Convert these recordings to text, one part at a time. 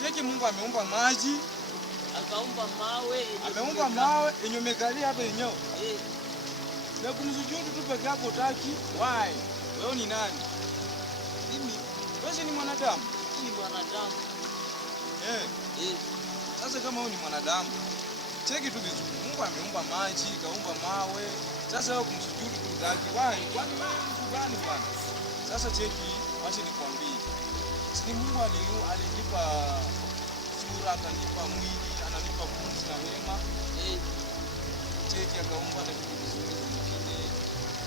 Cheki Mungu ameumba maji, akaumba mawe, ameumba mawe yenye umekalia hapa yenyewe. Na kumsujudu tu peke yako utaki. Why? Wewe ni nani? Mimi wewe ni mwanadamu. Ni mwanadamu. Sasa kama wewe ni mwanadamu, cheki tu vizuri. Mungu ameumba maji, kaumba mawe. Sasa wewe kumsujudu tu utaki. Why? Kwani wewe mtu gani bwana? Sasa cheki, wacha nikwambie. Si Mungu alinipa sura, akanipa mwili, ananipa pumzi na wema. Cheki akaumba na kitu kizuri kingine.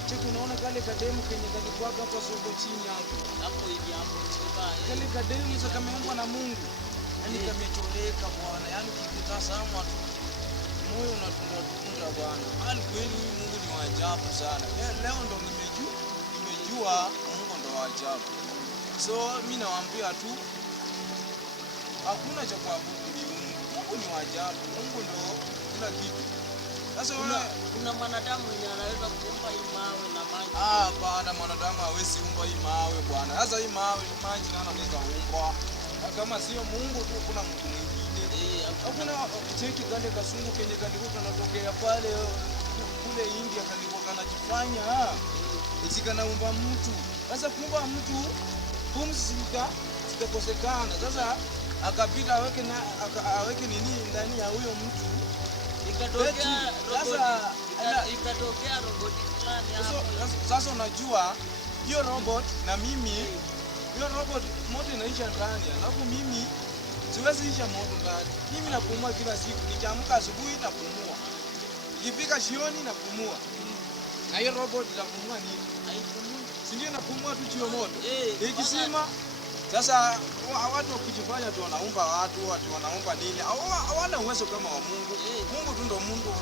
Cheki unaona kale kademu kenye kalikuwa hapa soko chini hapo. Hapo hivi hapo chibaya. Kale kademu sasa kameumbwa na Mungu. Yaani kamechoreka bwana. Yaani ukitazama tu moyo unatunda bwana. Hali kweli Mungu ni wa ajabu sana. Leo ndo nimejua Mungu ndo wa ajabu. So mimi nawaambia tu hakuna cha kuabudu miungu. Mungu ni wa ajabu. Mungu ndo kila kitu. Sasa kuna mwanadamu mwenye anaweza kuumba hii mawe na maji. Bwana, mwanadamu hawezi umba hii mawe bwana. Sasa hii mawe ni maji nani anaweza umba? Kama sio Mungu tu kuna mtu mwingine. Hakuna cheki kale kasungu kenye kalikuwa kanatokea pale kule India kalikuwa kanajifanya eti kanaumba mtu. Sasa kuumba mtu pumzi zikakosekana. Sasa akapita aweke nini ndani ya huyo mtu. Ikatokea robot fulani hapo. Sasa unajua hiyo robot na mimi hiyo robot moto inaisha ndani. Alafu mimi siwezi isha moto ndani. Mimi napumua kila siku. Nikiamka asubuhi napumua. Ikifika jioni napumua. Na hiyo robot inapumua nini? Haipumui. Si ndio inapumua tu chio moto. Ikisima sasa watu wakijifanya tu wanaumba watu wanaumba nini? Hawana uwezo kama wa Mungu. Mungu tu ndo Mungu.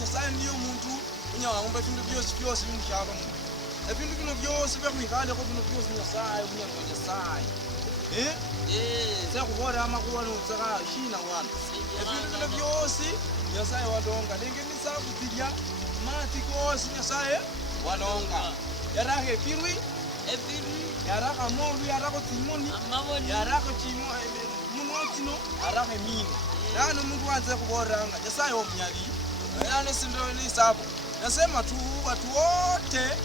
Sasa ndio mtu mwenye anaumba vitu vyose si mshaka Mungu. Na vitu vino vyose vya kuikali kwa vitu vyose ni sawa, mwenye sawa. Sasa kuhora ama kuwa no saka shina wana. Na vitu vino vyose ni sawa wadonga. Lingeni sawa kupiga mati kosi ni sawa wadonga. Yarake pirwi yaraka moru yarako timoni yarako chimo munotino araka mini yani Mungu anza kuboranga Yesaya omnyali yani sindo ni sababu nasema tu watu wote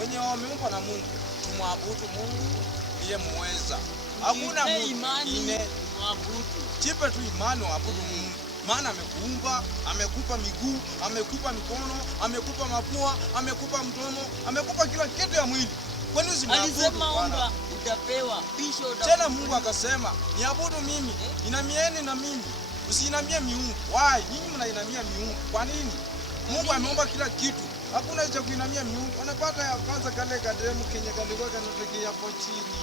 wenye wameumbwa na Mungu tumwabudu Mungu ndiye muweza. Hakuna mwingine muabudu. Jipe tu imani waabudu Mungu. Maana amekuumba, amekupa miguu, amekupa mikono, amekupa mapua, amekupa mdomo, amekupa kila kitu ya mwili. Kwani usimwabudu? Alisema omba utapewa, pisha utapewa. Tena Mungu akasema, niabudu mimi, inamieni na mimi. Usiinamie miungu. Why? Nyinyi mnainamia miungu. Kwa nini? Mungu ameumba kila kitu. Hakuna cha kuinamia miungu. Unapata ya kwanza kale kademu kenye kalikuwa kanatokea hapo chini.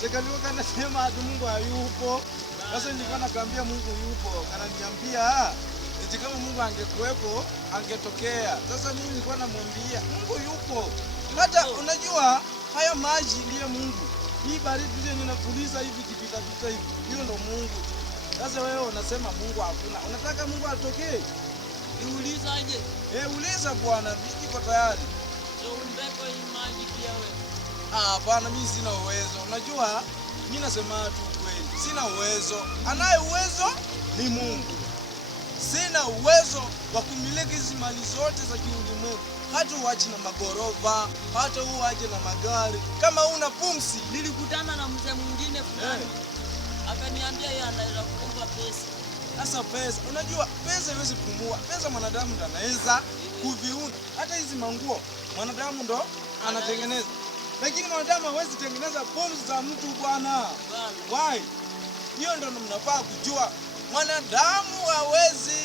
Sekalikuwa kanasema ati Mungu hayupo. Sasa nilikuwa nakwambia Mungu yupo. Kananiambia eti kama Mungu angekuepo angetokea. Sasa mimi nilikuwa namwambia Mungu yupo. Hata unajua haya maji ndiye Mungu. Hii baridi yenye inapuliza hivi kipita hivi. Hiyo ndo Mungu. Sasa wewe unasema Mungu hakuna. Unataka Mungu atokee? Niuliza aje? Uliza bwana, mimi niko tayari. Sio umbeko hii maji pia wewe. Bwana mimi sina uwezo. Unajua mimi nasema tu kweli. Sina uwezo. Anaye uwezo ni Mungu. Sina uwezo wa kumiliki hizo mali zote za kiulimwengu. Hata uache na magorofa, hata uache na magari. Kama una pumzi, nilikutana na mzee mwingine fulani. Akaniambia yeye anaweza kuomba pesa. Sasa pesa, unajua pesa haiwezi kupumua. Pesa mwanadamu ndo anaweza kuviunda. Hata hizi manguo mwanadamu ndo anatengeneza. Lakini mwanadamu hawezi tengeneza pumzi za mtu bwana. Why? Hiyo ndo mnafaa kujua. Mwanadamu hawezi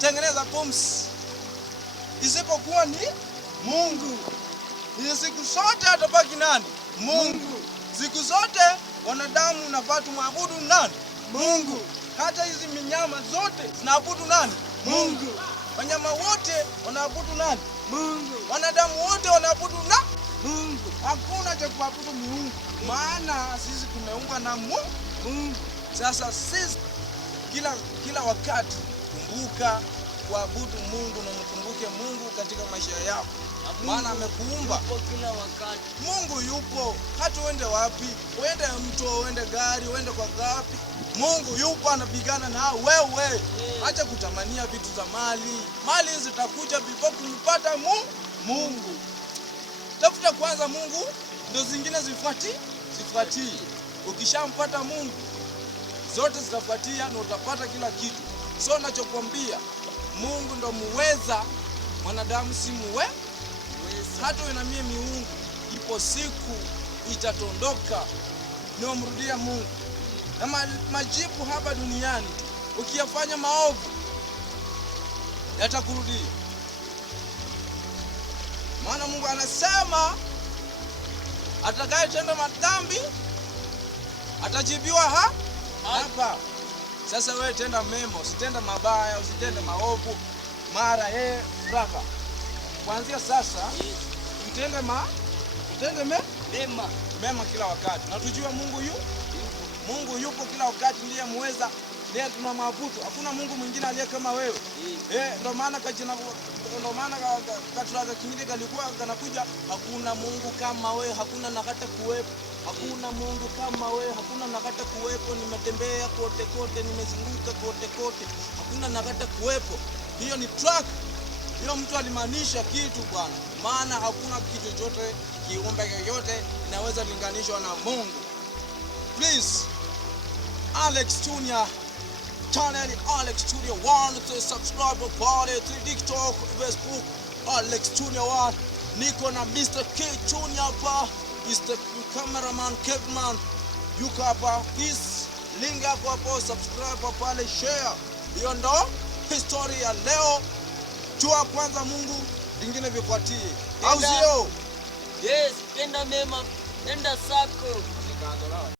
tengeneza pumzi isipokuwa ni Mungu. Ni siku zote atabaki nani? Mungu. Siku zote wanadamu unafaa tumwabudu nani? Mungu. Hata hizi minyama zote zinaabudu nani? Mungu. Wanyama wote wanaabudu nani? Mungu. Wanadamu wote wanaabudu na Mungu. Hakuna cha kuabudu miungu. Maana sisi tumeumbwa na Mungu. Sasa sisi kila wakati kumbuka kuabudu Mungu na mkumbuke Mungu katika maisha yako. maana amekuumba. Yupo kila wakati. Mungu yupo. Hata uende wapi, uende mto, uende gari, uende kwa gapi, Mungu yupo anapigana na wewe. Acha kutamania vitu za mali. Mali zitakuja before kumpata Mungu. Tafuta kwanza Mungu, ndio zingine zifuatie. Ukishampata Mungu, zote zitafuatia na utapata kila kitu. So nachokwambia, Mungu ndo muweza, mwanadamu si muweza. Hata uinamie miungu, ipo siku itatondoka na umrudia Mungu. Na majibu hapa duniani, ukiyafanya maovu, yatakurudia. Maana Mungu anasema atakayetenda madhambi atajibiwa hapa. Sasa wewe tenda mema, usitende mabaya, usitende maovu. Mara braka. Kuanzia sasa utende mema kila wakati. Na tujue Mungu yupo kila wakati, ndiye muweza, ndiye tunamwabudu. Hakuna Mungu mwingine aliye kama wewe. Ndio maana katika kingine kalikuwa kanakuja, hakuna Mungu kama wewe, hakuna na hata kuwepo. Hakuna Mungu kama wewe, hakuna na hata kuwepo. Nimetembea kote, nimezunguka kote, hakuna na hata kuwepo. Hiyo ni track. Hiyo mtu alimaanisha kitu bwana. Maana hakuna kitu chochote, kiumbe yoyote inaweza linganishwa na Mungu. Please, Alex Junior channel, Alex Junior 1, to subscribe pale, to TikTok, Facebook, Alex Junior 1. Niko na Mr. K Junior hapa, Mr. Cameraman Kevman yuko hapa. Please, link hapo, subscribe pale, share. Hiyo ndo history ya leo. Jua kwanza Mungu, vingine vifuatie. Au sio? Yes, tenda mema, tenda sako.